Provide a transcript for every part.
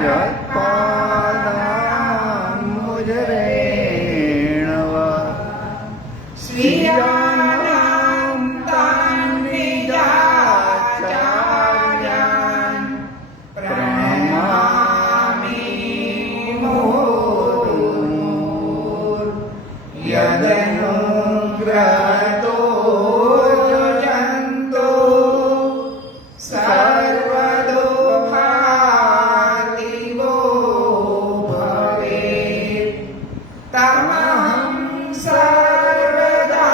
यत्पादां मुजरेणव स्वीयानां तान् निजाचार्यान् प्रणमामि मुहुर्मुहुर् यदनुग्रहतो जयन्तो सर्वदुःखातिगो भवेत् तमहं सर्वदा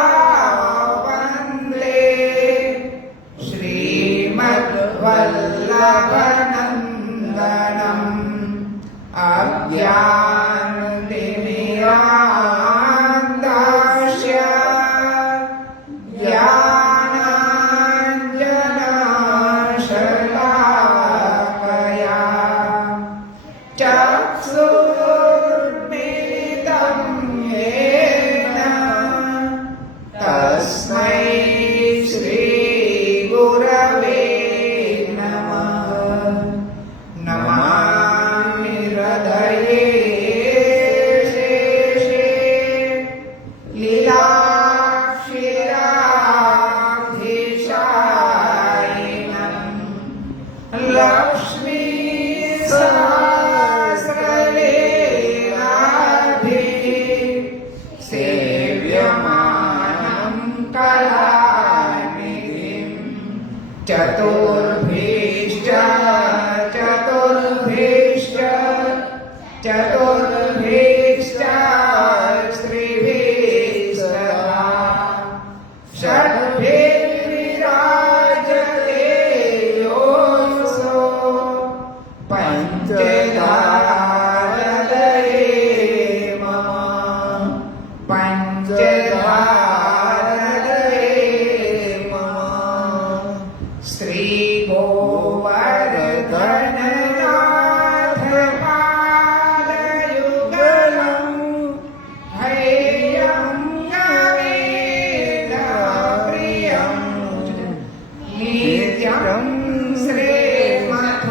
वन्दे श्रीमद्वल्लभनन्दनम् अज्ञानतिमिरान्धस्य ज्ञानाञ्जनशलाकया चक्षुर्मिलितं येन तस्मै श्रीगुरवे नमः नमामि हृदये शेषे लीलाक्षीराधीशायिनम् लक्ष्मी सहस्रलीलाभिः सेव्यमानं कलानिधिं चतुर्भीश्च चतुर्भीश्च चतुर्भीश्च श्रीभिः सदा षड्भिर्विराजते योऽसो पञ्चधारदये मम पञ्चधारदये मम श्रीगोवर्धननाथपादयुगलम् हैयं नवेदप्रियम् नित्यं श्रीमथुराधिपं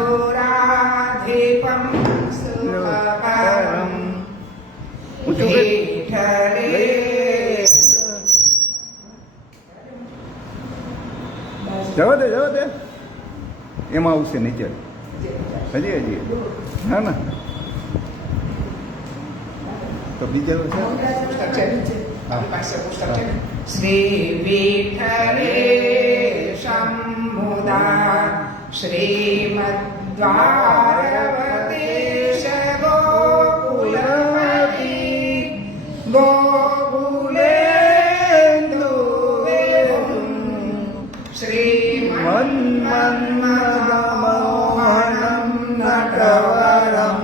सुखकरम् विठ्ठले જવા દે એમાં આવશે નીચે હજી ના ના તો બીજા श्री विठ्ठले शम्भुदा श्रीमद्वारवतीश गोकुलमती गोकुलेन्दुवेदुं श्रीमन्मन्मथमोहनं नटवरं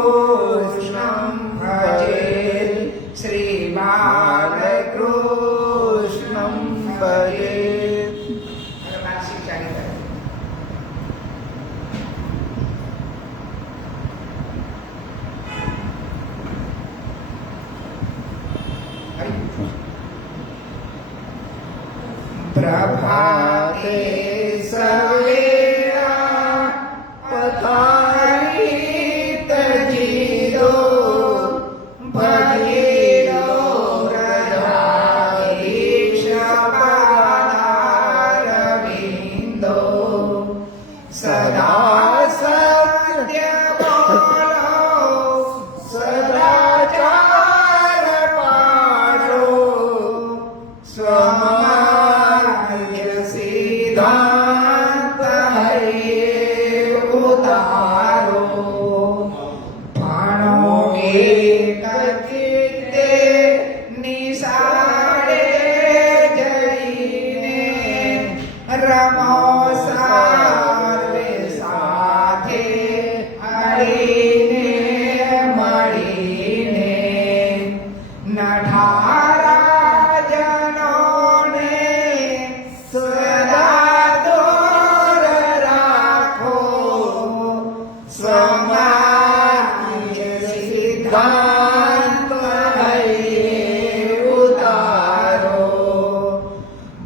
श्रीबालकृष्णं भजे श्रीबालकृष्णं भजे प्रभाते सवेरा पथारित जीरो भगीरो रजाधीश पादारविन्दो सदा सत्य बोलो सदाचार पालो स्वमार्ग सिद्धांत है उतारो भाणो एक चित्ते निसारे जईने रमो सार्वे साथे हरीने मळीने नठारा जनोने सदा दूर राखो समाज सिद्धांत है उतारो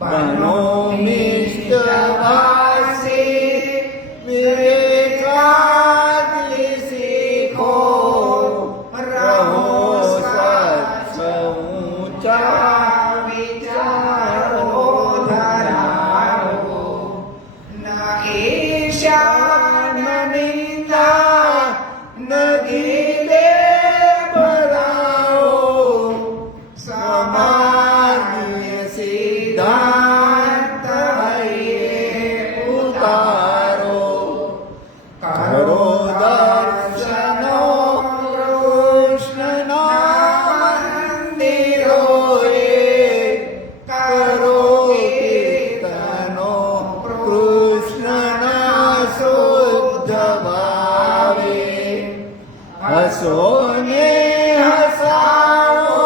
बनो मिष्ट भाषे ઉતારો કરો દર્શનો કૃષ્ણના મંદિરોએ કરો કીર્તનો કૃષ્ણના શુદ્ધ ભાવે હસો ને હસાવો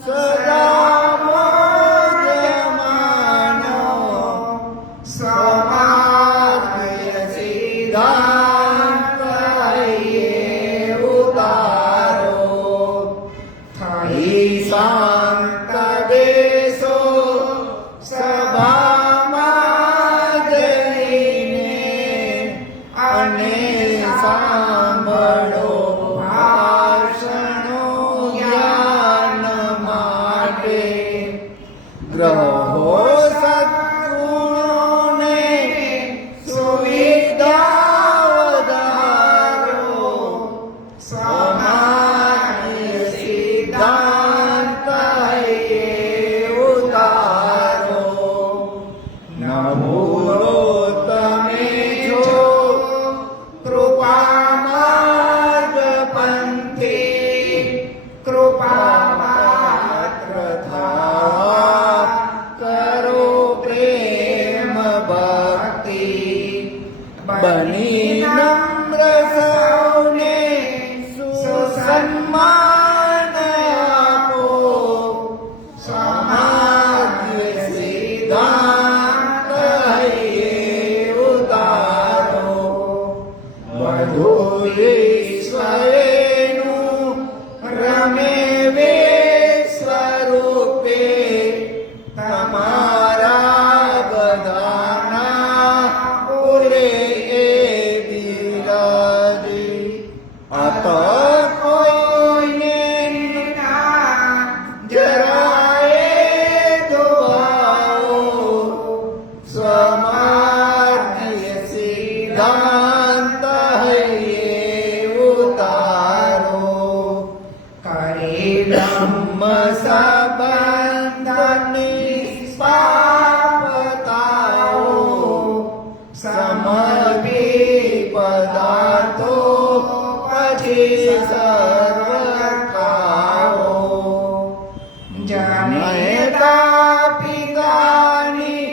સદા મોજમાનો સમાધ્ય સિદ્ધાંત ઉતારો થઈ શાંત બેસો સભામાં જઈને અને સાંભળો ભાષણો જ્ઞાન માટે ગ્રહો સત્ગુણોને સુવિધા વધારો સમાધ્ય સિદ્ધાંત ઉતારો ન ભૂલો તમે છો કૃપા માર્ગ પંથી કૃપા માત્ર થા કરો પ્રેમ ભક્તિ બની નમ્ર સૌને સુસન્માન આપો સમાધ્ય સિદ્ધાંત ઉતારો બધું ઈશ્વરેનું રમે વે સ્વરૂપે તમારા બધાના પૂરે એ બિરાજી અત કોઈને જરાય દુભાવો સ્વમાર્ગીય સિદ્ધાંત ઉતારો કરે બ્રહ્મ સંબંધ નિષ્પાપતાઓ સમર્પી પદાર્થો પછી સર્વ ખાઓ જનયતા પિતાની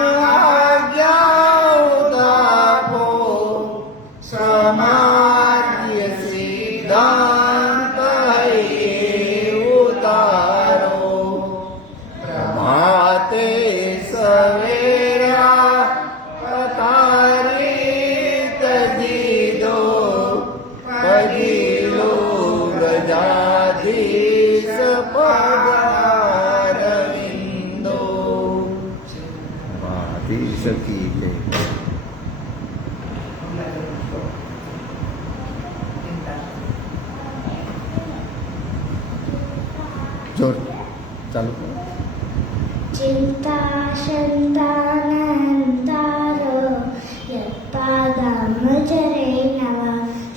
આજ્ઞા ઉદાપો સમાધ્ય સિદ્ધાંત ઉતારો પ્રભાતે સવેરા પતારી તજીદો પગીલો ગજાધીશ પગારવિંદો વાતી સકી ગઈ જોર ચાલુ चिन्ता शन्तानन्तारो यत्पादामजरे नव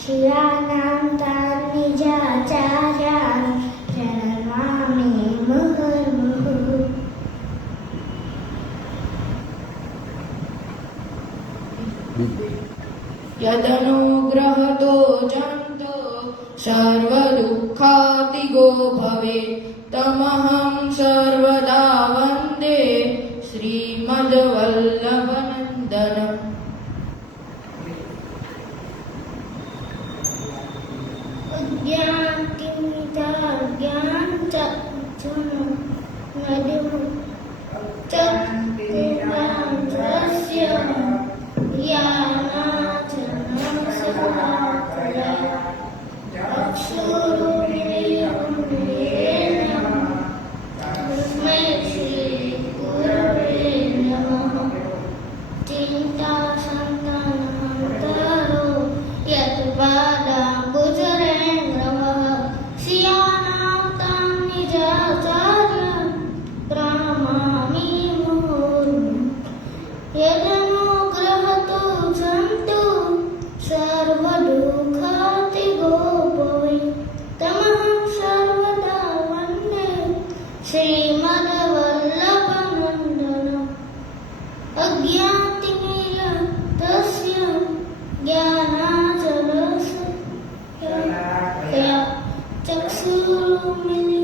शिवानां तान्निजाचार्यान् प्रणमामि मुहुर्मुहुः यदनुग्रहतो जन्तो सर्वदुःखातिगो भवे तमहं सर्वदा वन्दे श्रीमद्वल्लभनन्दनम् श्रीमद्वल्लभनन्दन अज्ञाति ज्ञानाञ्जनशलाकया चक्षुरुन्मीलितं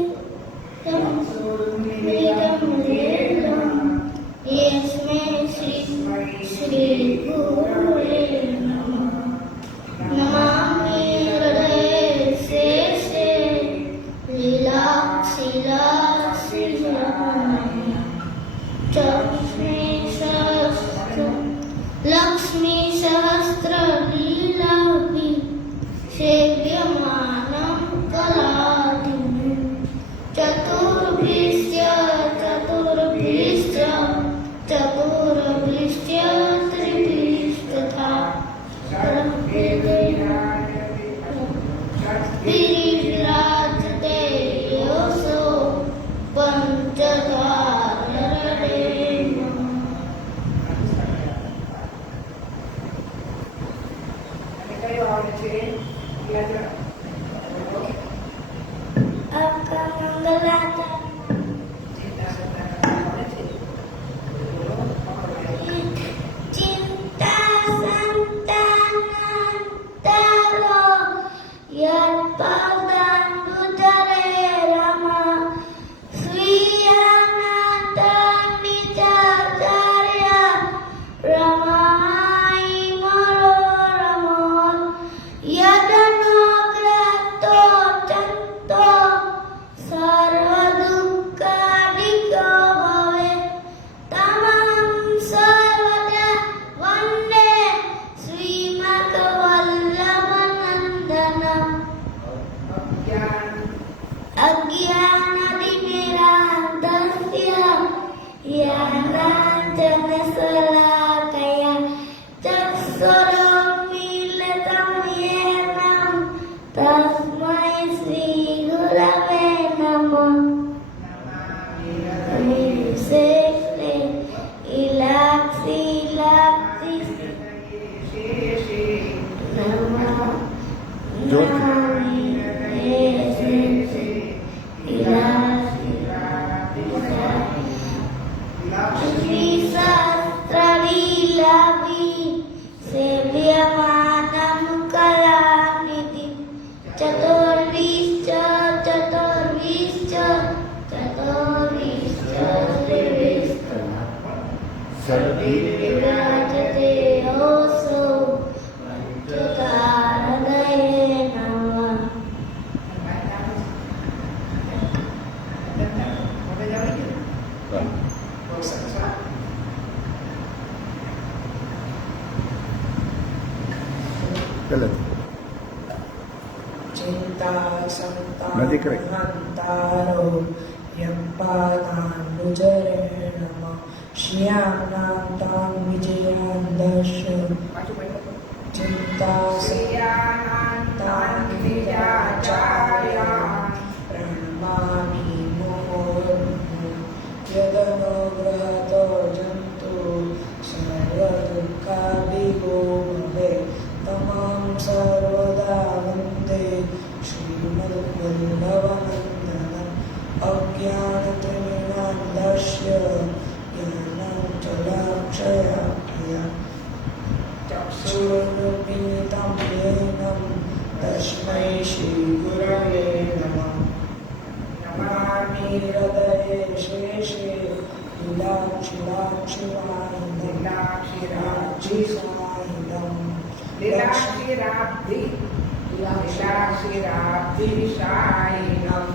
येन श्रीगुरुवे नमः नमामि हृदये शेषे लक्ष्मी सहस्र लीलाभि सेव्यमानं कलादिनं चतुर्भिश्च त्रिभिस्तथा विराजते योऽसो पञ्चधारणे cinta santanantalo yat padandu jare rama swiyanantani cacarya ramai mororamon yadanograto canto sarva dukkha dikho bhave tamam sarvada vande srimakavallabhanandana अज्ञानतिमिरान्धस्य ज्ञानाञ्जनशलाकया चक्षुरुन्मीलितं येन तस्मै श्रीगुरवे नमः शेषे इलाक्षि नमः श्रीशास्त्रलीलाभि सेव्यमानं कलानिधि चतुर्भिश्च विराजते योऽसो पञ्चधारणे नमः ગલત चिंता નથી કરી. संतारो यम्पादानुजरेणम श्रियानान्तां विजयान् दश चिंता श्रियानान्तां विजयाचार्यान् प्रणमामि मुहुर्मुहुः यदनुग्रहतो जन्तु सर्वदुःखाभिगो भवे तमां सर्वदा वन्दे श्रीमद्वल्लभनन्दनम् अज्ञानतिमिरान्धस्य ज्ञानाञ्जनाक्षया चक्षुरुन्मीलितं येन तस्मै श्रीगुरवे नमः नमामि हृदये शेषे लीलाक्षिराब्धिशायिनम्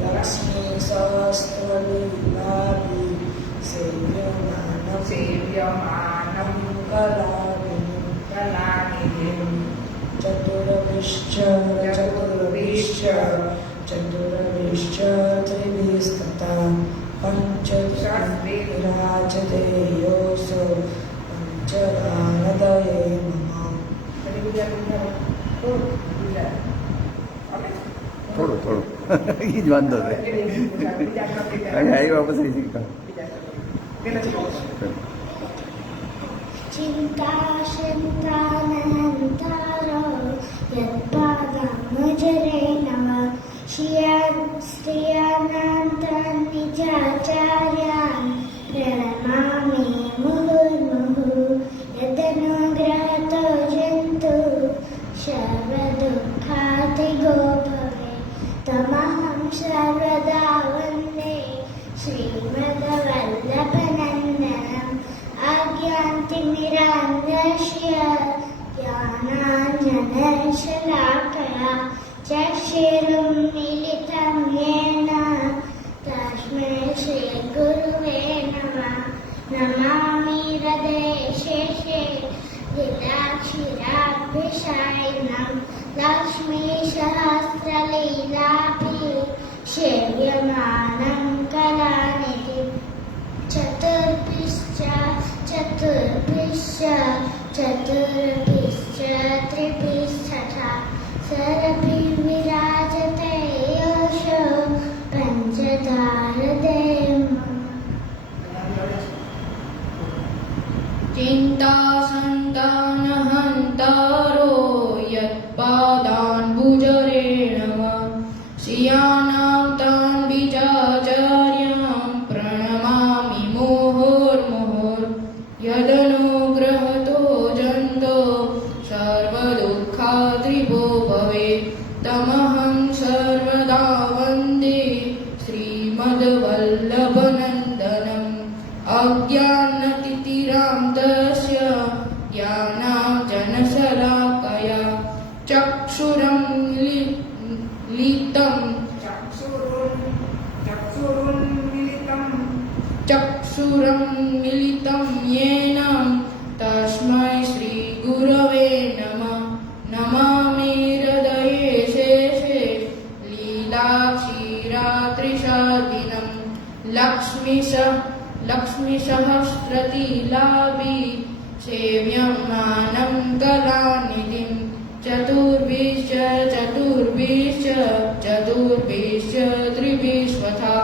लक्ष्मी सहस्रलीलाभि सेव्यमानं कलानिधिं चतुर्भिश्च त्रिभिस्तथा पञ्चविराजते योऽसो पञ्चधारणे नमः થોડું એ જ વાંધો છે અહીંયા આવ્યા પછી શીખા चिन्ताशन्तानन्तरो यत्पादामजरे नमः श्रियानान्तान्निजाचार्यान् प्रणमामि मुहुर्मुहुः यदनुग्रहतो ज्ञानाञ्जनशलाकया ज्ञानाञ्जनशलाकया चक्षुरुन्मीलितं येन तस्मै श्रीगुरुवे नमः। नमामि हृदयशेषे लीलाक्षीराभिषायनं लक्ष्मीसहस्रलीलाभिषेव्यमानं कलानिधिं चतुर्भिश्च त्रिभिस्तथा सरभिर्विराजते यशो पञ्चधारदे चिन्तासन्तानहन्तारो यत्पादान्भुजरेण वा श्रियाणां तान् बीजाचार्यां प्रणमामि मुहुर्मुहुर् यदनुग्रहतो जन्तो सर्वदुःखाद्रिभो भवेत् तमहं सर्वदा वन्दे श्रीमद्वल्लभनन्दनम् अज्ञानतिथिरां तस्य ज्ञानाञ्जनशलाकया चक्षुरुन्मिलितं येन तस्मै श्रीगुरवे नमः। नमामि हृदये शेषे लीलाक्षीरात्रिशादिनं लक्ष्मीसहस्रतिलाभि सेव्यमानं कलानिधिं चतुर्भिश्च त्रिभिस्वथा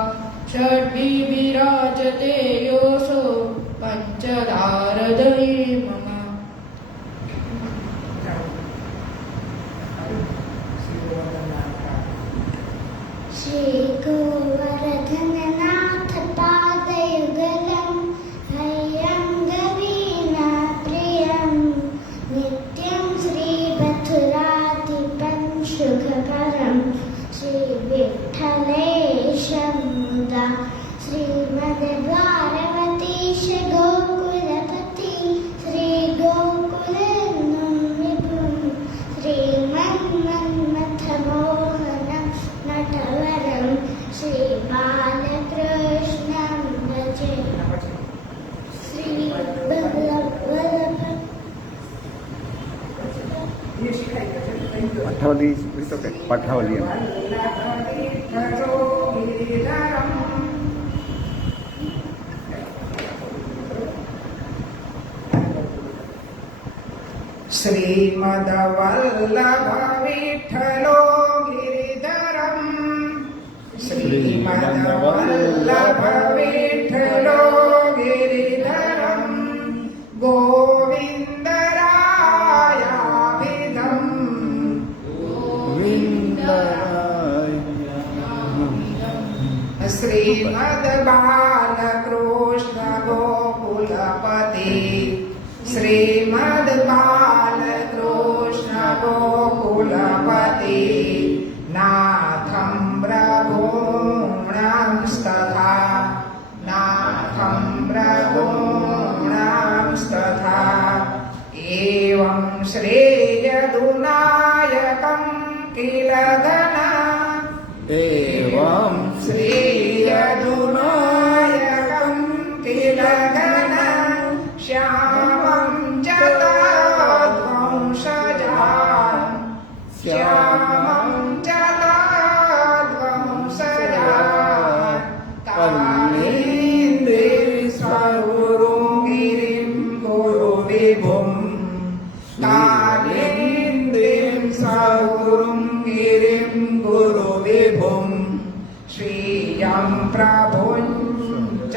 षड्भिर्विराजते योऽसो पञ्चधारदये मम। श्रीगोवर्धननाथ पादयुगलं हयङ्गवीणाप्रियं नित्यं श्रीमथुराधिपं शुभकरं श्रीविठ्ठलेशं मुदा श्रीमद्भारवतीश गोकुलपति श्रीगोकुलं विभुं श्रीमन्मन्मथमोहनं नटवरं श्रीबालकृष्णं भजे। પાઠાવલી પાઠાવલી श्रीमद्वल्लभ विठ्ठलो गिरिधरम् श्रीमद्वल्लभ विठ्ठलो गिरिधरम् गोविन्दरायाभिधम् श्रीमद्बालकृष्ण गोकुलपति श्रीमद्बालकृष्ण गोकुलपति नाथं रघुणांस्तथा एवं श्रेयदुनायकं किल घना एवं श्रेयदुनायकं किल घना श्यामं जलाध्वंसजा तन्निन्द्रिस्वरुं गिरिं गुरुविभुं तानेन्द्रिं स्वरुं गिरिं गुरुविभुं श्रियं प्रभुं च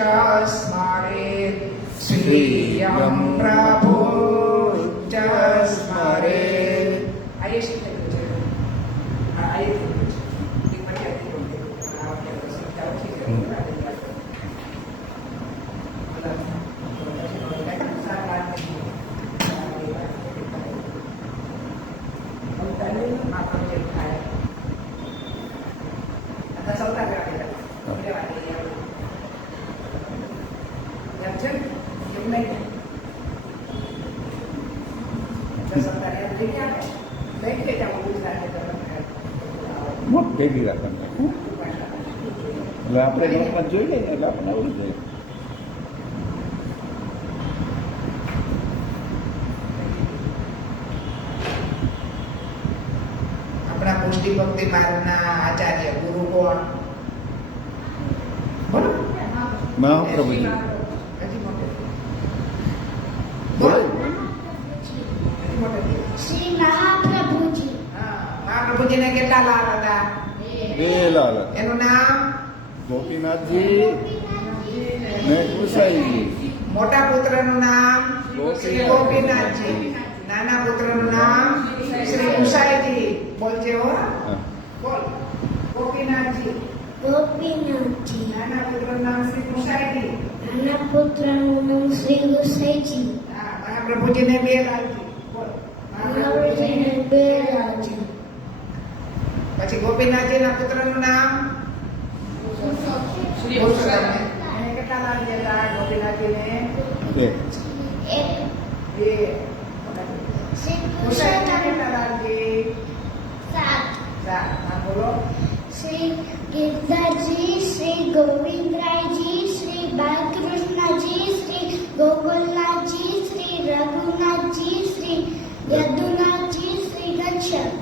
स्मरेत् श्रियं प्रभुं च स्मरेत्। હજી ક્યાં છે? લઈ જ લેતા બહુ સાથે તમને. મોટ ભેગી રાખવાનું એટલે આપણે નોટમાં જોઈ લઈએ એટલે આપણને આવડી જાય. આપણા પુષ્ટિ ભક્તિ માર્ગના આચાર્ય ગુરુ કોણ? બોલો. મહાપ્રભુજી હજી મોટે. બોલો. હજી મોટે. શ્રી મહાપ્રભુજી. હા, મહાપ્રભુજીને કેટલા લાલ હતા? બે લાલ એનું નામ? ગોપીનાથજી ને ગુસાઈજી. મોટા પુત્રનું નામ શ્રી ગોપીનાથજી, નાના પુત્રનું નામ શ્રી ગુસાઈજી. બોલજે હો. હા. બોલ. ગોપીનાથજી. ગોપીનાથજી. નાના પુત્રનું નામ શ્રી ગુસાઈજી. નાના પુત્રનું નામ શ્રી ગુસાઈજી. હા, મહાપ્રભુજીને બે લાલજી. બોલ. મહાપ્રભુજીને બે લાલજી. પછી ગોપીનાથજીના પુત્રનું નામ શ્રી પુરુષોત્તમ. એને કેટલા લાલજી હતા ગોપીનાથજીને? એક. એક. બે. શ્રી ગુસાઈજીને પુરુષોત્તમ. કેટલા લાલજી? 7. ચાર. હા, બોલો. શ્રી ગિરધાજી, શ્રી ગોવિંદરાયજી, શ્રી બાલકૃષ્ણજી, શ્રી ગોકુલનાથજી, શ્રી રઘુનાથજી, શ્રી યદુનાથજી, શ્રી ઘનશ્યામ.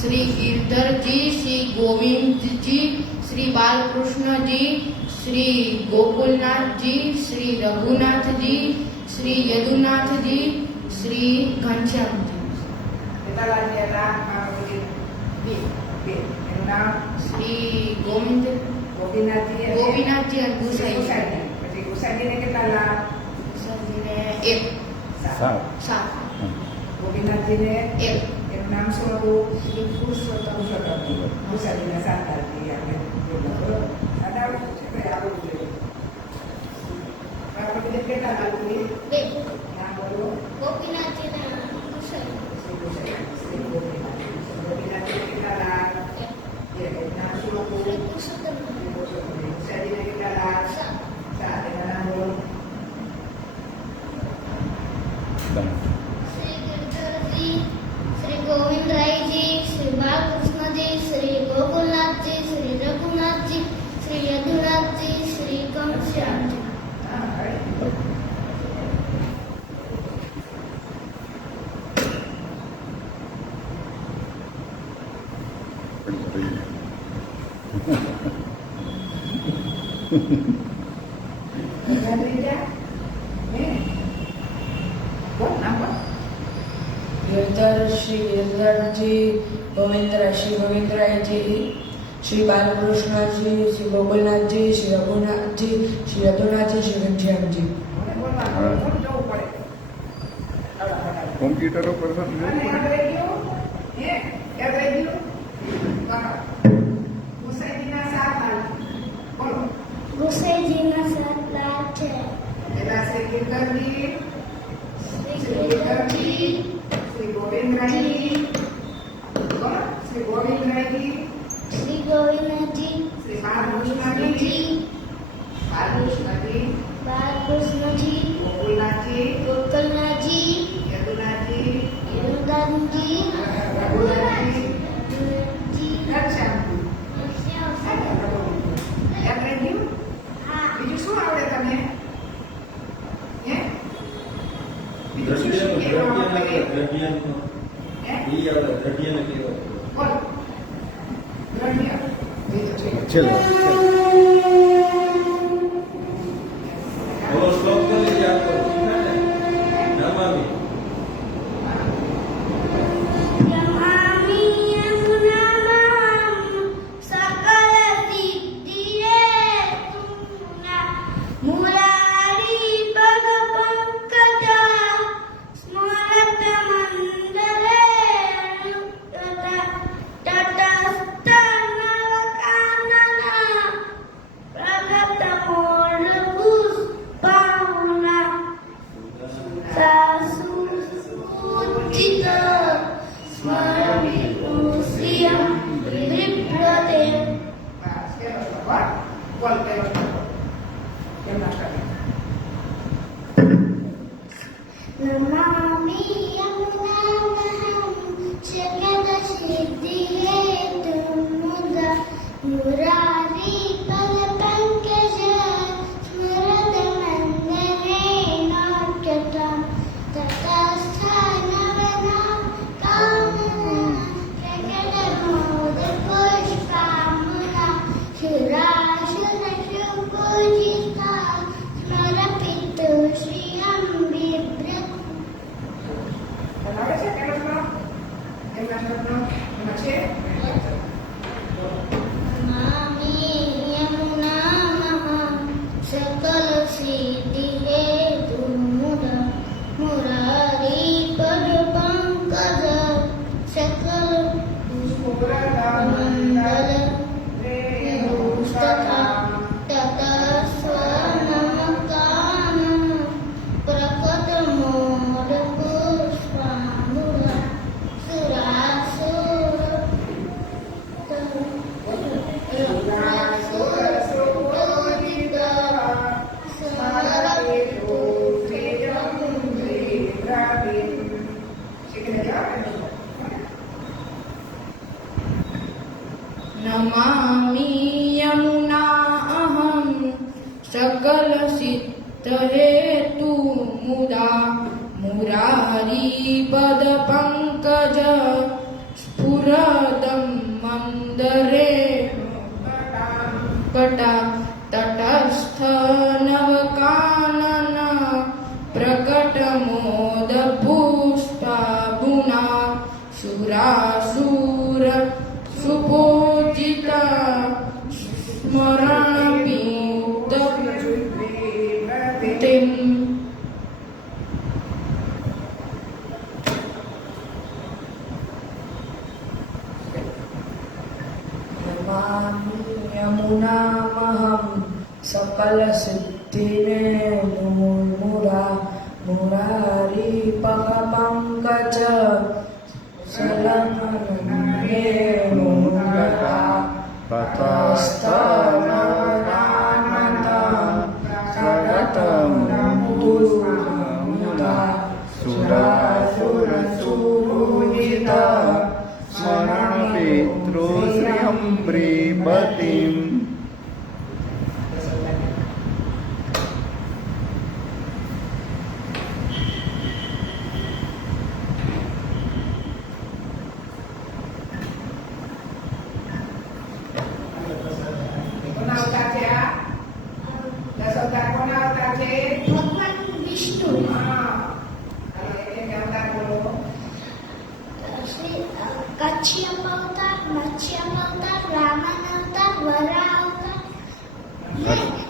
શ્રી ગિરધરજી, શ્રી ગોવિંદજી, શ્રી બાલકૃષ્ણજી, શ્રી ગોકુલનાથજી, શ્રી રઘુનાથજી, શ્રી યદુનાથજી, શ્રી ઘનશ્યામજી. કેટલા લાલજી હતા મહાપ્રભુજીને? બે. બે. એનું નામ શ્રી ગોવિંદ ગોપીનાથજી અને ગોપીનાથજી અને ગુસાઈજી. ગુસાઈજી. પછી ગુસાઈજીને કેટલા લાલ? ગુસાઈજીને એક. સાત. 7. ગોપીનાથજીને એક. એનું નામ શું હતું? શ્રી પુરુષોત્તમ. પુરુષોત્તમ. ગુસાઈજીને સાત લાલજી આપણે બોલ્યા. બરોબર? દાદા આવડતું છે? ભાઈ આવડવું જોઈએ. મહાપ્રભુજીને કેટલા લાલજી? બે. નામ બોલો. ગોપીનાથજીના ગુસાઈ. શ્રી ગુસાઈ. શ્રી ગોપીનાથ. ગોપીનાથજીને કેટલા લાલ? એક. એક. એનું નામ શું હતું? શ્રી પુરુષોત્તમ. શ્રી પુરુષોત્તમ. ગુસાઈજીને કેટલા લાલ? 7. સાત. એના નામ બોલો. ત્રણ. શ્રી ગિરધરજી, શ્રી ગોવિંદરાયજી, શ્રી બાલકૃષ્ણજી, શ્રી ગોકુલનાથજી, શ્રી રઘુનાથજી, શ્રી યદુનાથજી, શ્રી ઘનશ્યામજી. હા, right. ગિરધર શ્રી ગિરધરજી, ગોવિંદરાય શ્રી ગોવિંદરાયજી, શ્રી બાલકૃષ્ણજી, શ્રી ગોકુલનાથજી, શ્રી રઘુનાથજી, શ્રી યદુનાથજી, શ્રી ઘનશ્યામજી. કોમ્પ્યુટર ઉપર તો જોયું પડે. ગુસાઈજીના 7 લાલ છે. શ્રી ગિરધરજી, શ્રી શ્રી ગિરધરજી, શ્રી ગોવિંદરાયજી, શ્રી ગોવિંદરાયજી, શ્રી ગોવિંદજી, શ્રી બાલકૃષ્ણજી, બાલકૃષ્ણજી, ગોકુલનાથજી, ગોકુલનાથજી, યદુનાથજી, યદુનાથજી, રઘુનાથજી, યદુનાથજી, ઘનશ્યામજી. ઘનશ્યામજી. યાદ રહી ગયું? હા. બીજું શું આવડે તમને? હે? બીજું શું શું કહેવામાં આવે? હે? બોલો. દ્રવ્ય. છેલ્લો. નમામિ યમુનામ સકલ સિદ્ધિએ તુના મુરારી પદ પંકજા સ્મરત મંદરે તટસ્થ નવકાનના પ્રગત મોર પુષ્પાવૃત सिद्धि हेतु मुरारी पद पंकज सकल मंडल तथा ततस्वनमकान प्रकट मोर पुष्पांबुरा सुरासुर नमामि यमुना अहं सकल सिद्ध हेतु मुदा मुरारी पद पंकज स्फुरदं मंदरे कटा तटस्थ नवकानन प्रकट मोद पुष्पाबुना सुरासुर सुपूजिता स्मरण पीत नमामि यमुनामहं सकल सिद्धिने मुरा मुरारी पग पंकज सलमने मुगरा ततस्तनरानता सरतं दुर्मुदा सुरासुरसुपूजिता સ્મરણ પિતૃશ્રિયં પ્રીપતિમ. કોના અવતાર છે આ? 10 અવતાર કોના અવતાર છે? ભગવાન વિષ્ણુ હા. એક અવતાર બોલો. શ્રી કચ્છિયમ અવતાર મત્સ્યમ અવતાર રામન અવતાર વરા અવતાર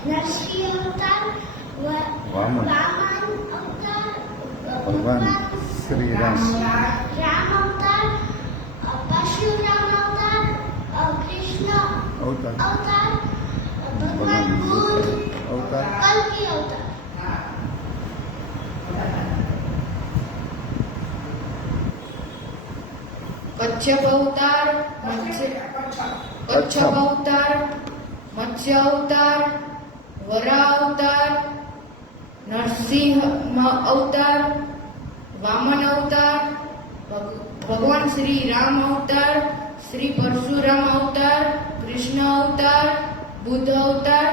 નરસિંહ અવતાર વામન. વામન અવતાર ભગવાન શ્રી રામ. રામ અવતાર પરશુરામ અવતાર કૃષ્ણ અવતાર. અવતાર ભગવાન ભગવાન બુદ્ધ અવતાર. કલ્કી અવતાર હા. કચ્છપ અવતાર કચ્છપ અવતાર મત્સ્ય અવતાર વરા અવતાર નરસિંહ અવતાર વામન અવતાર ભગવાન શ્રી રામ અવતાર શ્રી પરશુરામ અવતાર કૃષ્ણ અવતાર બુદ્ધ અવતાર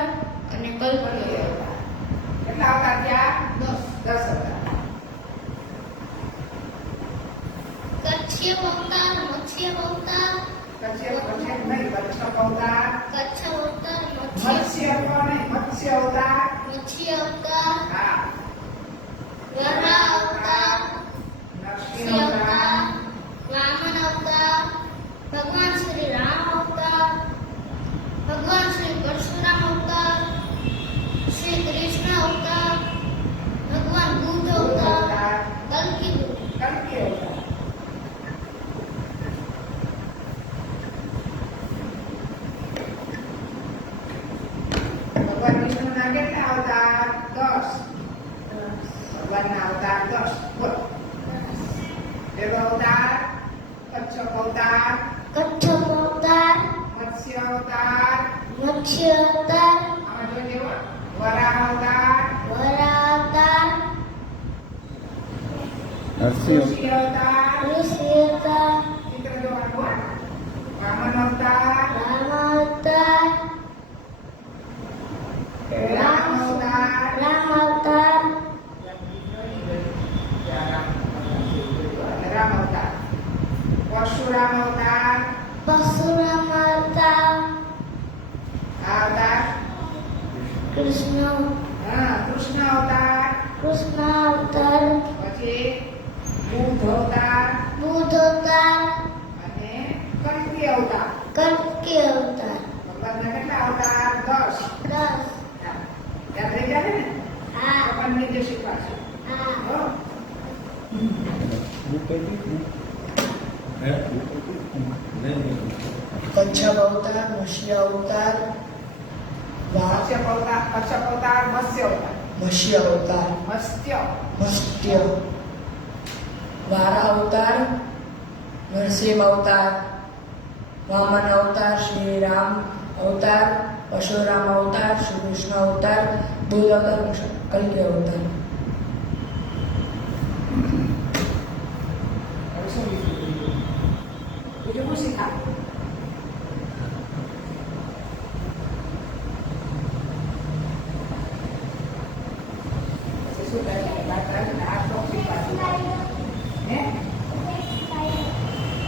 અને કલ્કી અવતાર. કેટલા અવતાર થયા? 10 અવતાર. કચ્છિયમ અવતાર મત્સ્યમ અવતાર કચ્છ નહીં, કચ્છ અવતાર. કચ્છ અવતાર મત્સ્ય કોને? મત્સ્ય અવતાર. મત્સ્ય અવતાર હા. વરા અવતાર નરસિંહ નરસિંહ અવતાર. અવતાર વામન અવતાર ભગવાન શ્રી રામ અવતાર ભગવાન શ્રી પરશુરામ અવતાર શ્રી કૃષ્ણ અવતાર ભગવાન બુદ્ધ અવતાર કલ્કી કલ્કી અવતાર. ભગવાન વિષ્ણુના કેટલા અવતાર? 10. ભગવાનના અવતાર 10. બોલો. પેલો અવતાર કચ્છપ અવતાર, કચ્છપ અવતાર મત્સ્ય અવતાર, મત્સ્ય અવતાર આમાં જોઈ લેવો. વરાહ અવતાર, વરા અવતાર નરસિંહ ઋષિ અવતાર, ઋષિ અવતાર ચિત્ર જોવાનું હો. વામન અવતાર, રામ અવતાર રામ અવતાર, રામ અવતાર રામ અવતાર, પરશુરામ અવતાર, પરશુરામ અવતાર આ અવતાર, કૃષ્ણ કૃષ્ણ અવતાર, કૃષ્ણ અવતાર પછી બુદ્ધ અવતાર બુદ્ધ અવતાર અને કલ્કી અવતાર. કલ્કી અવતાર ભગવાનના કેટલા અવતાર? 10. 10 યાદ રહી જાય ને? મારા નીચે શીખવાશે હો. બુક કઈ દીધી ને? બુક કઈ દીધી? કચ્છપ અવતાર, મત્સ્ય અવતાર, કશ્યપ અવતાર મત્સ્ય અવતાર મત્સ્ય અવતાર, મત્સ્ય, વારા અવતાર, નરસિંહ અવતાર, વામન અવતાર, શ્રી રામ અવતાર, પરશુરામ અવતાર, શ્રી કૃષ્ણ અવતાર, બુદ્ધ અવતાર, કલ્કી અવતાર. હવે શું બીજું શું શીખા શું કહે આ તો શીખવાશે હે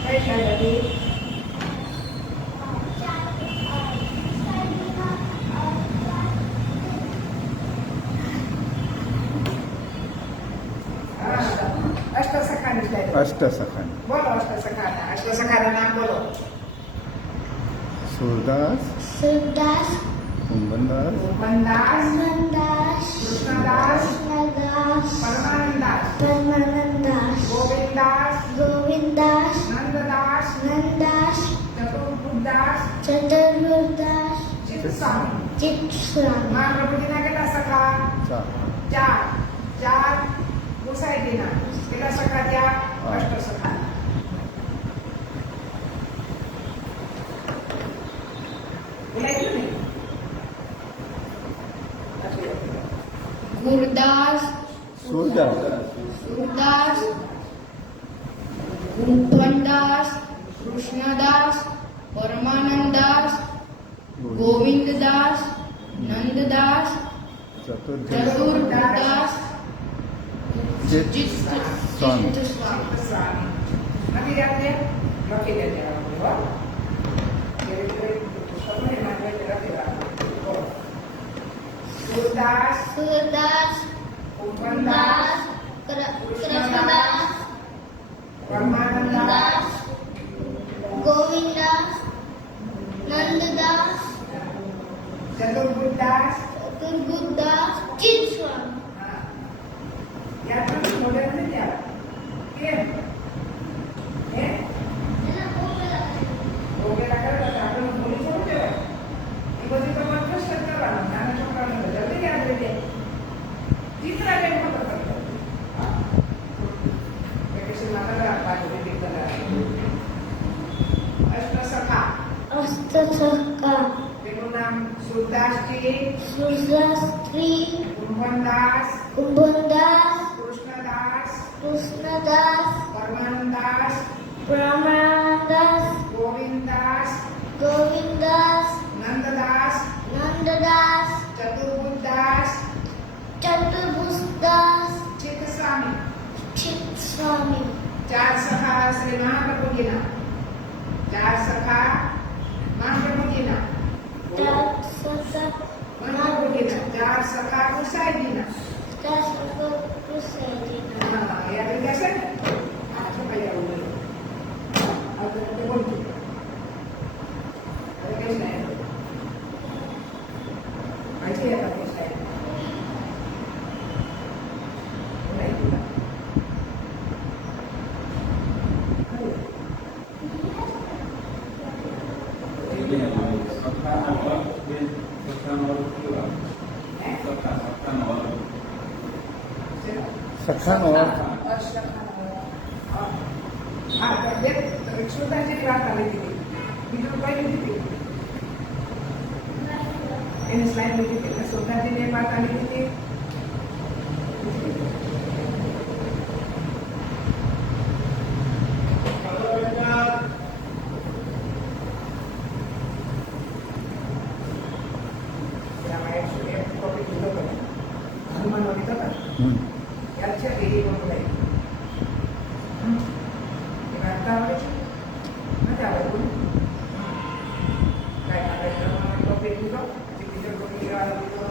કઈ શાયદ હતી અષ્ટસખાની સ્લાઇડ અષ્ટસખંડ. બોલો અષ્ટસખાના નામ બોલો સુરદાસ, સુરદાસ, કુંભનદાસ, મનદાસ નંદાસ, કૃષ્ણદાસ કૃષ્ણદાસ, પરમાનંદાસ પરમાનંદાસ, ગોવિંદાસ ગોવિંદાસ, નંદદાસ નંદાસ, ચતુર્બુદ્ધાસ ચતુર્બુદ્દાસ, ચિત્તસ્વામી ચિત્સ્વામી. મહાપ્રભુજીના કેટલા સખા ચાર. ચાર ગુસાઈજીના કેટલા સખા ત્યાં અષ્ટ સખા ભૂલાઈ ગયું ને ગુરદાસ, સુરદાસ, સુરદાસ, કુંભનદાસ, કૃષ્ણદાસ, પરમાનંદાસ, ગોવિંદદાસ, નંદદાસ, ચતુર્દાસ, ચિત્તસ્વામી. સ્વામી નથી જાતે લખી દેજે હો સુરદાસ સુરદાસ, કુંભનદાસ કૃષ્ણદાસ, પરમાનંદાસ ગોવિંદાસ, નંદદાસ, ચતુર્બુદ્ધાસ ચતુર્બુદ્દાસ, ચિત્સ્વામી. હા યાદ નથી મોઢે નથી યાદ કેમ હે ઓકેલા કરતા હતા આપણે ભૂલી થોડું જવાય એ બધી તો મત કરવાનું નાના છોકરાઓને તો જલ્દી યાદ રહી જાય ચિત્ર કેમ ખબર કરતો વેકેશનમાં કલર આપવાનું રીડિંગ કલર અષ્ટસખા અષ્ટસખા, તેનું નામ સુરદાસજી સુરદાસજી, કુંભનદાસ કુંભનદાસ, કૃષ્ણદાસ કૃષ્ણદાસ, પરમાનંદાસ પરમાનંદાસ, ગોવિંદાસ ગોવિંદાસ, નંદદાસ નંદદાસ, ચતુર્બુદ્ધાસ ચતુર્બુદ્દાસ, ચિત્તસ્વામી ચિત્સ્વામી. ચાર સખા શ્રી મહાપ્રભુજીના ચાર સખા મહાપ્રભુજીના મહાપ્રભુજીના ચાર સખા ગુસાઈજીના હા યાદ રહી જશે ને આ છોકરા યાદ બોલો આ તો બોલજો હવે કઈ નહીં આજે યાદ આપો સાહેબ સખાનો અર્થ હા બે સુરદાસજી વાર્તા લીધી હતી બીજું કઈ લીધી હતી એની સ્લાઇડ લીધી હતી સુરદાસજીની વાર્તા લીધી હતી હનુમાનનો લીધો હતો યાદ છે કે એ પણ બોલાય એ વાર્તા આવે છે નથી આવડતું કાંઈ ટોપિક લીધો પછી બીજો ટોપિક લેવાનો લીધો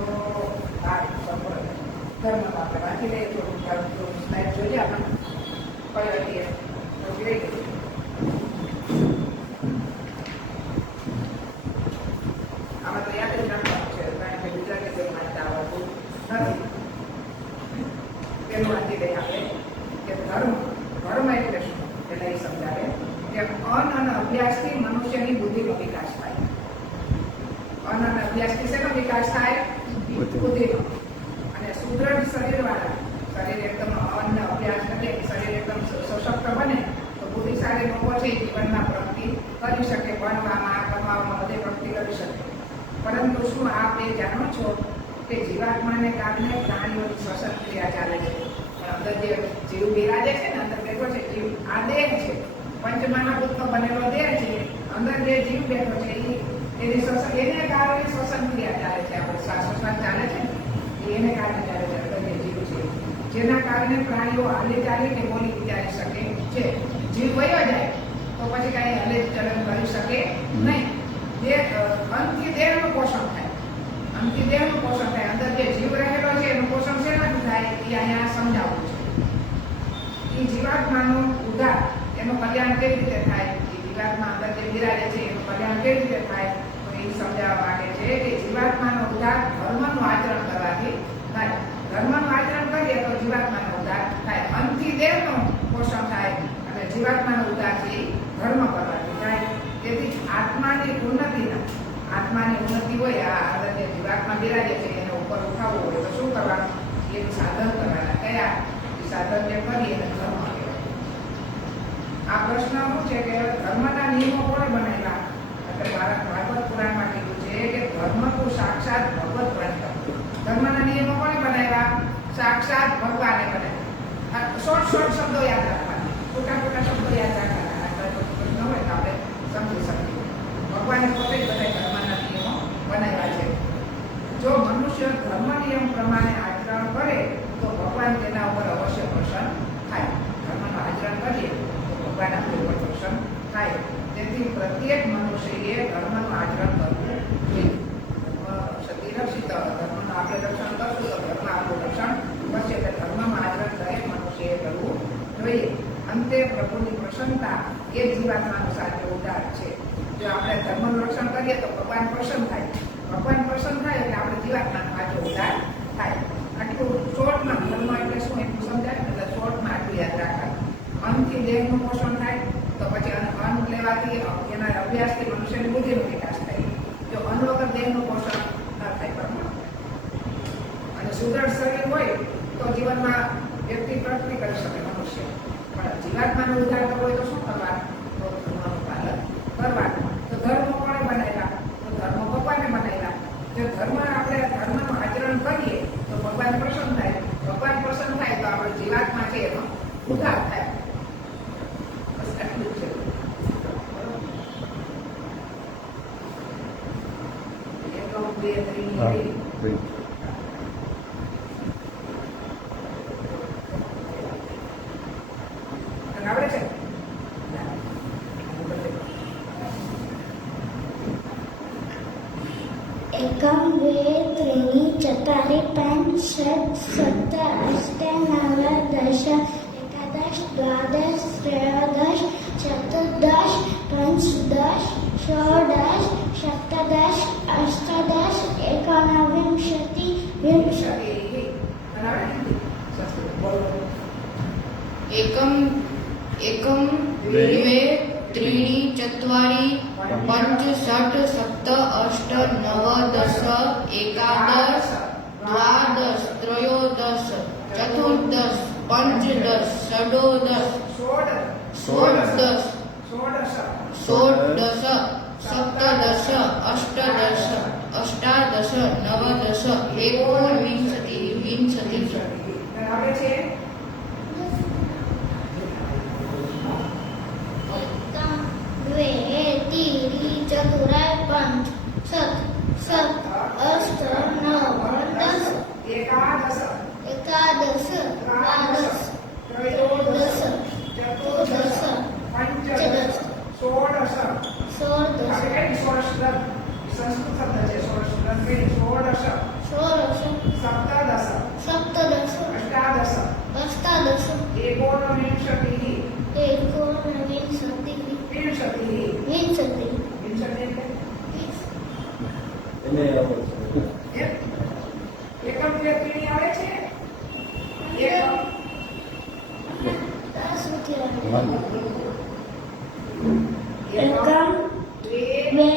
ધર્મ આપણે વાંચી લઈએ થોડું સ્લાઇડ જોઈએ આપણે કઈ હતી ટોપિક રહી ગઈ આમાં તો યાદ જ રાખવાનું છે કારણ કે ગુજરાતી કોઈ વાંચતા આવડતું નથી પેલું વાંચી લઈએ આપણે કે ધર્મ એટલે શું? એટલે એ સમજાવે કે અન્ન અને અભ્યાસથી મનુષ્યની બુદ્ધિનો વિકાસ થાય. અન્ન અને અભ્યાસથી શેનો વિકાસ થાય? બુદ્ધિનો. અને સુદૃઢ શરીરવાળા, શરીર એકદમ અન્ન અભ્યાસ કરે, શરીર એકદમ સશક્ત બને તો બુદ્ધિશાળી લોકો છે જીવનમાં પ્રગતિ કરી શકે, ભણવામાં, કમાવામાં બધે પ્રગતિ કરી શકે. પરંતુ શું આપ એ જાણો છો કે જીવાત્માને કારણે પ્રાણીઓની શ્વસન ક્રિયા ચાલે છે? પણ અંદર જે જીવ બિરાજે છે ને, અંદર બેઠો છે જીવ, આ દેહ છે, પંચમહાભૂતનો બનેલો દેહ છે. અંદર જે જીવ બેઠો છે એની શ્વસન, એને કારણે શ્વસન ક્રિયા ચાલે છે. આપણે શ્વાસોશ્વાસ ચાલે છે ને, એને કારણે ચાલે છે. અંદર જે જીવ છે જેના કારણે પ્રાણીઓ હાલી ચાલી કે બોલી વિચારી શકે છે. જીવ વયો જાય તો પછી કાંઈ હલે ચલન કરી શકે નહીં. અંતથી દેહનું પોષણ થાય. અંતથી દેહનું પોષણ થાય. અંદર જે જીવ રહેલો છે એનું પોષણ શેનાથી થાય એ અહીંયા સમજાવવું છે. એ જીવાત્માનો ઉદ્ધાર, એનું કલ્યાણ કેવી રીતે થાય, એ જીવાત્મા અંદર જે બિરાજે છે એનું કલ્યાણ કેવી રીતે થાય તો એ સમજાવવા માંગે છે કે જીવાત્માનો ઉદ્ધાર ધર્મનું આચરણ કરવાથી થાય. ધર્મનું આચરણ કરીએ તો જીવાત્માનો ઉદ્ધાર થાય. અંતથી દેહનું પોષણ થાય અને જીવાત્માનો ઉદ્ધારથી ધર્મ કરવાથી થાય. તેથી આત્માની ઉન્નતિ હોય, આ અંદર જે જીવાત્મા બિરાજે છે એને ઉપર ઉઠાવવું હોય તો શું કરવાનું? એક સાધન કરવાના. કયા? એ સાધન જે કરીએ એને ધર્મ કહેવાય. આ પ્રશ્ન શું છે કે ધર્મના નિયમો કોણે બનાવ્યા? એટલે ભાગવત પુરાણમાં કીધું છે કે ધર્મ તો સાક્ષાત ભગવત પ્રણિત. ધર્મના નિયમો કોણે બનાવ્યા? સાક્ષાત ભગવાને બનાવ્યા. શોર્ટ શબ્દો યાદ રાખવાના, ટૂંકા શબ્દો યાદ રાખવાના. પ્રશ્ન હોય તો આપણે સમજી શકીએ. ભગવાને પોતે જ બધા ધર્મના નિયમો બનાવ્યા છે. જો મનુષ્ય ધર્મ નિયમ પ્રમાણે આચરણ કરે તો ભગવાન તેના ઉપર અવશ્ય પ્રસન્ન થાય. ધર્મનું આચરણ કરીએ તો ભગવાન આપણી ઉપર પ્રસન્ન થાય. તેથી પ્રત્યેક મનુષ્યએ ધર્મનું આચરણ કરવું જોઈએ. સતી રક્ષિત, ધર્મનું આપણે રક્ષણ કરશું તો ધર્મ આપણું રક્ષણ કરશે. એટલે ધર્મનું આચરણ દરેક મનુષ્યએ કરવું જોઈએ. અંતે પ્રભુની પ્રસન્નતા એ જીવાત્માનો સાચો ઉદ્ધાર છે. જો આપણે ધર્મનું રક્ષણ કરીએ તો ભગવાન પ્રસન્ન થાય. ભગવાન પ્રસન્ન થાય એટલે આપણે જીવાત્માનો સાચો ઉદ્ધાર થાય. આટલું શોર્ટમાં ધર્મ એટલે શું એટલું સમજાય. એટલે શોર્ટમાં આટલું યાદ રાખવાનું. અન્નથી દેહનું પોષણ થાય તો પછી અન્ન લેવાથી એના અભ્યાસથી મનુષ્યની બુદ્ધિનો વિકાસ થાય. જો અન્ન વગર દેહનું પોષણ ન થાય બરાબર. અને સુદૃઢ શરીર હોય તો જીવનમાં વ્યક્તિ પ્રગતિ કરી શકે મનુષ્ય. પણ જીવાત્માનો ઉદ્ધાર કરવો હોય તો શું કરવાનું? તો ધર્મનું પાલન કરવાનું. તો ધર્મ કોણે બનાવ્યા? તો ધર્મ ભગવાને બનાવ્યા. જો ધર્મનું આચરણ કરીએ તો ભગવાન પ્રસન્ન થાય. ભગવાન પ્રસન્ન થાય તો આપણે જીવાત્મા છે એનો ઉદ્ધાર થાય. બસ આટલું જ છે. એકમ, બે, ત્રણ, આવડે છે? एकं द्वे त्रीणि चत्वारि पञ्च षट् सप्त अष्ट नव दश एकादश द्वादश त्रयोदश चतुर्दश पञ्चदश षोडश सप्तदश अष्टादश एकोनविंशतिः विंशतिः एकं द्वे त्रीणि चत्वारि पञ्च षट् सप्त अष्ट नव दश एकादश द्वादश त्रयोदश चतुर्दश पञ्चदश षोडश षोडश सप्तदश अष्टादश नवदश एकोनविंशतिः विंशतिः આવે છે. द्वे त्रीणि चतुर् पञ्च षट् सप्त अष्ट नव दश एकादश एकादश द्वादश त्रयोदश चतुर्दश पञ्चदश षोडश षोडश संस्कृत शब्द છે षोडश सप्तदश सप्तदश अष्टादश अष्टादश एकोनविंशतिः एकोनविंशतिः विंशतिः એને એકમ બે ત્રીણી આવે છે. એકમ દસ સુધી આવડે. વાંધો. એકમ દ્વે બે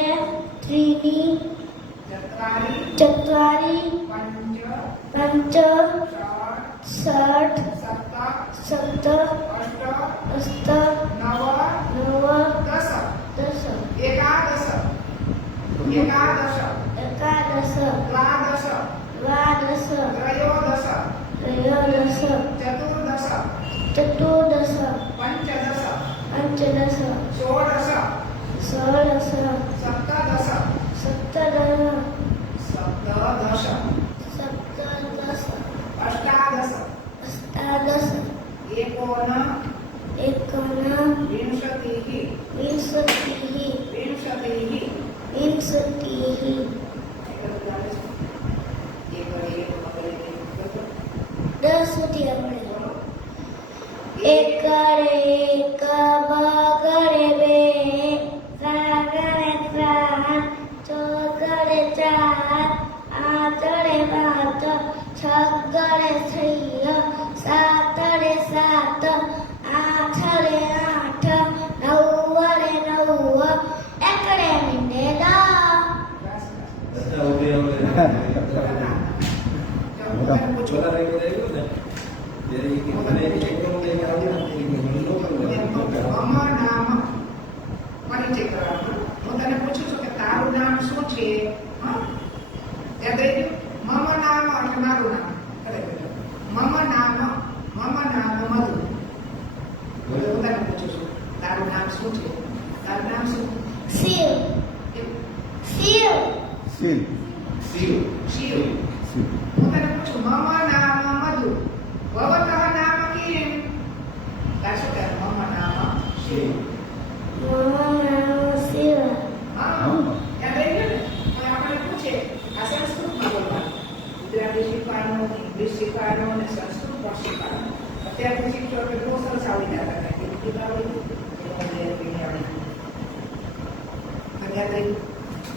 ત્રીણી ચત્વારી ચત્વારી પંચ પંચ ષટ્ ષટ્ સપ્ત સપ્ત અષ્ટ અષ્ટ નવ નવ દશ દશ એકાદશ એકાદશ એકાદશ દ્વાદશ દ્વાદશ ત્રયોદશ ત્રયોદશ ચતુર્દશ ચતુર્દશ પંચદશ પંચદશ ષોડશ ષોડશ સપ્તદશ સપ્તદશ સપ્તદશ સપ્તદશ અષ્ટાદશ અષ્ટાદશ એકોન એકોનવિંશતિः વિંશતિઃ વિંશતિः દસ સુધી આપણે એકરે એક બગડે બે સાગરે ત્રણ ચોગડે ચાર આઠડે પાંચ છગડે છ સાતડે સાત આઠડે આઠ નવડે નવ એકડે મીંડે મમ નામ પરિચય કરવાનો. હું તને પૂછું છું કે તારું નામ શું છે? હા? યાદ રહી ગયું? મમ નામ એટલે મારું નામ. ખરેખર. મમ નામ મધુ. હવે હું તને પૂછું છું તારું નામ શું છે? તારું નામ શું? શિવ શિવ શીલ. શિવ. શીલ. હું તને પૂછું મમ નામ મધુ ભવતઃ નામ કિમ? તાર શું કહે? મમ નામ શિવ. મમ શિવ હા. યાદ રહી ગયું ને? હવે આપણે પૂછે આ સંસ્કૃતમાં બોલવાનું. ગુજરાતી શીખવાનું, ઇંગ્લિશ શીખવાનું અને સંસ્કૃત પણ શીખવાનું. અત્યારથી શીખશો એટલે બહુ સરસ આવડી જતા હતા. કે કીધા હોય યાદ રહી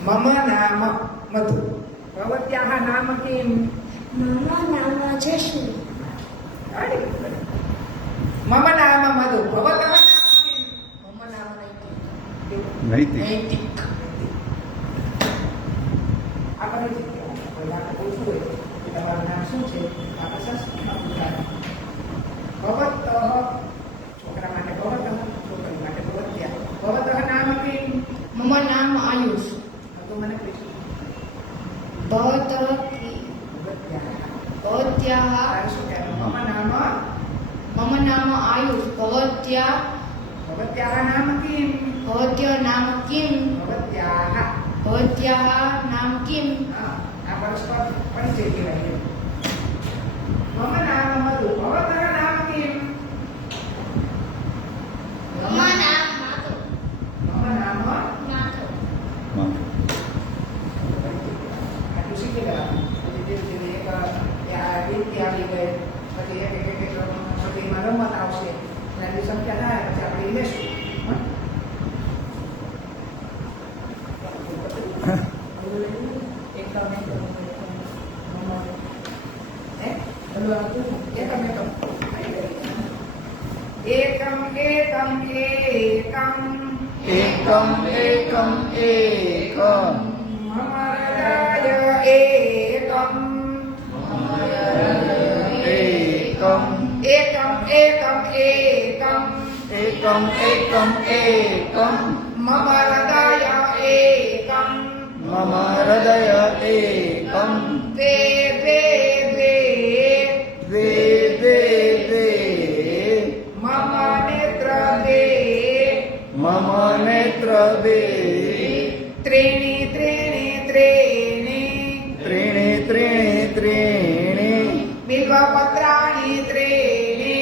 મમ નામ મધુ ભવત્યાહ નામ કિમ? મમ નામ જશુ મમ નામ મધુ ભવતઃ નામ કિમ? મમ નામ નૈતિક. નૈતિક આપણે જે કહેવાનું, કોઈ વાત પૂછવું હોય કે તમારું નામ શું છે? આપણે સંસ્કૃતમાં પૂછવાનું. ભવતઃ છોકરા માટે ભવતઃ, છોકરી માટે ભવત્યા. ભવતઃ નામ કિમ? મમ નામ આયુષ તો મને પૂછ્યું ભવતઃ ભવત્યાહ. ભવત્યાહ તારે શું કહેવાનું? મમ નામ મમ નામ આયુષ ભવત્યા ભવત્યાહ નામ કિમ? ભવત્ય નામ કિમ ભવત્યાહ. ભવત્યાહ નામ કિમ હા, આ પરસ્પર પરિચય કહેવાય છે. મમ નામ મધુ ભવતઃ નામ કિમ? મમ નામ માધવ મમ નામ માધવ આટલું શીખી લેવાનું. પછી ધીરે ધીરે એક આ રીતથી આવી ગઈ. પછી એક પછી એમાં રમત આવશે. એનાથી સંખ્યા થાય પછી આપણે એ લેશું. હા? એકમ એકમ એકમ એકમ એકમ મમ હૃદય એકમ એકમ એકમ એકમ એકમ એકમ એકમ એકમ મમ હૃદય એકમ મમ હૃદય એકમ દ્વે દ્વે દ્વે દ્વે દ્વે દ્વે મમ નેત્ર દ્વે મમ નેત્ર દ્વે ત્રીણિ ત્રીણિ ત્રીણિ ત્રીણિ ત્રીણિ ત્રીણિ બિલ્વપત્રાણિ ત્રીણિ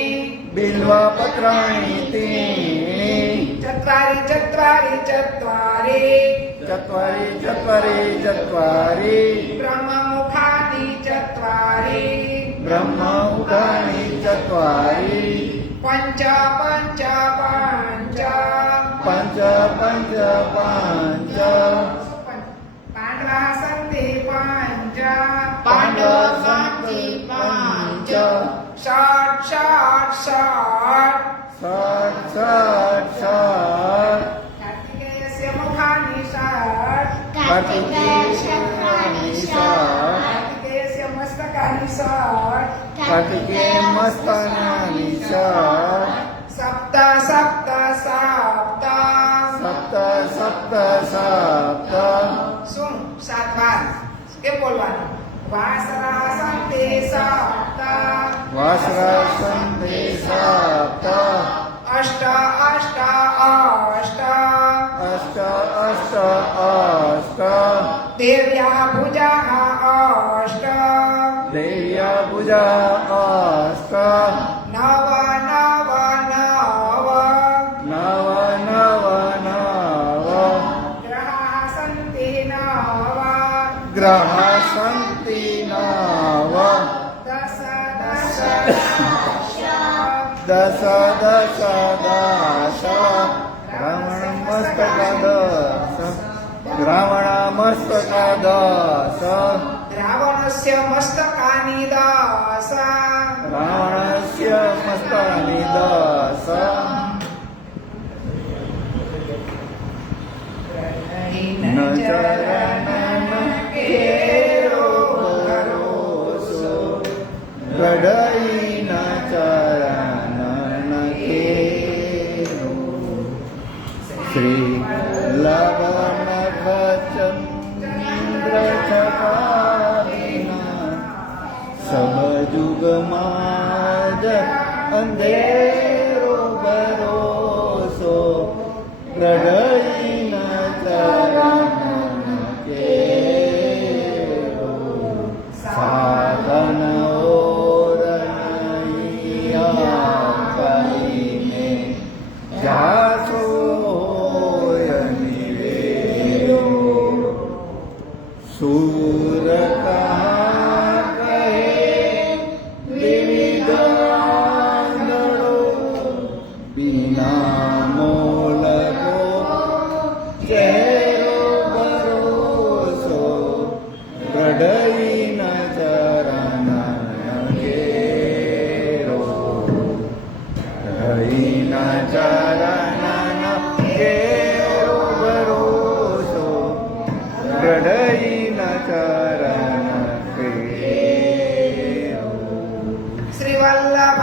બિલ્વપત્રાણિ ત્રીણિ ચત્વારિ ચત્વારિ ચત્વારિ ચત્વારિ ચત્વારિ ચત્વારિ બ્રહ્મમુખાનિ ચત્વારિ બ્રહ્મમુખાનિ ચત્વારિ પંચ પંચ પંચ પંચ પંચ પંચ પાંડવા સંધિ પંચ પાંડવ શાંતિ પાંચ षट् षट् षट् षट् षट् षट् कार्तिकेयस्य मुखानि षट् कार्तिकेयस्य कार्तिकेयस्य मस्तकानि षट् कार्तिकेय मस्तकानि षट् सप्त सप्त सप्त सप्त सप्त सप्त શું 7 વાર કેમ બોલવાનું વાસરા સંતે સપ્ત વાસરાસંતે સપ્ત અષ્ટ અષ્ટ અષ્ટ અષ્ટ અષ્ટ અષ્ટ દેવ્યા ભુજા અષ્ટ દેવ્યા પૂજા અષ્ટ નવ નવ નવ નવ નવ નવ ગ્રહા સંતિ નવ ગ્રહ સંતિ નવ દશ દશ દશ દશ દશ રાવણ મસ્તક દશ રાવણ મસ્તક દશ રાવણસ્ય મસ્તકાની દશ રાવણસ્ય મસ્તકાની દશ ન ચરણ કેરો ભરોસો ગઢઈ ન ચરણ કેરો શ્રી લવણ ચંદ્ર છકાવીના સબ જુગમાં જ અંધેરો ભરોસો ગઢઈ ન ચરણ કેરો સાધન ઓરનૈયા કરીને જાસોય નિવેરો સૂર કહા કહે વિવિધ આંગણો બીના મોલકો ચહેરો ભરોસો ગઢઈ ન ચરણ કેરો ગઢઈ ન ચરણ કેરો ભરોસો ગઢઈ ન ચરણ કેરો શ્રી વલ્લભ